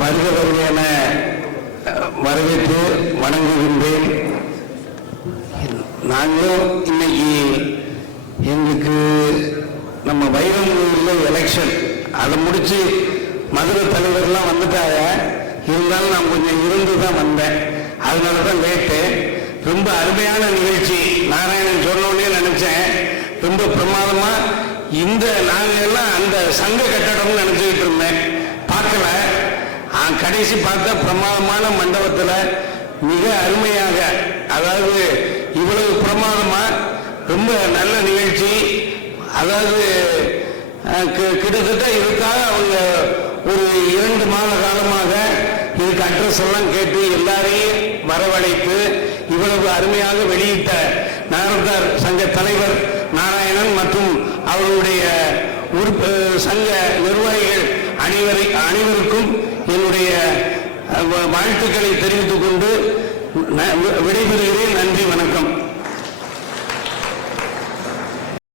வருகிறவர்கள் என வரவேற்று வணங்குகின்றேன். நாங்களும் இன்னைக்கு எங்களுக்கு நம்ம வைரங்கூரில் எலெக்ஷன் அதை முடிச்சு மதுரை தலைவர்லாம் வந்துட்டாங்க. இருந்தாலும் நான் கொஞ்சம் இருந்து தான் வந்தேன். அதனால தான் லேட்டு ரொம்ப அருமையான நிகழ்ச்சி. நாராயணன் சொன்னோடனே நினைச்சேன். ரொம்ப பிரமாதமா இந்த நாங்கள் எல்லாம் அந்த சங்க கட்டடம்னு நினைச்சுக்கிட்டு இருந்தேன். நான் கடைசி பார்த்தா பிரமாதமான மண்டபத்தில் மிக அருமையாக அதாவது இவ்வளவு பிரமாதமா ரொம்ப நல்ல நிகழ்ச்சி. அதாவது கிட்டத்தட்ட இதுக்காக அவங்க ஒரு இரண்டு மாத காலமாக இதுக்கு அட்ரஸ் எல்லாம் கேட்டு எல்லாரையும் வரவழைத்து இவ்வளவு அருமையாக வெளியிட்ட நகரத்தார் சங்க தலைவர் நாராயணன் மற்றும் அவருடைய உறுப்பு சங்க நிர்வாகிகள் அனைவரை அனைவருக்கும் என்னுடைய வாழ்த்துக்களை தெரிவித்துக் கொண்டு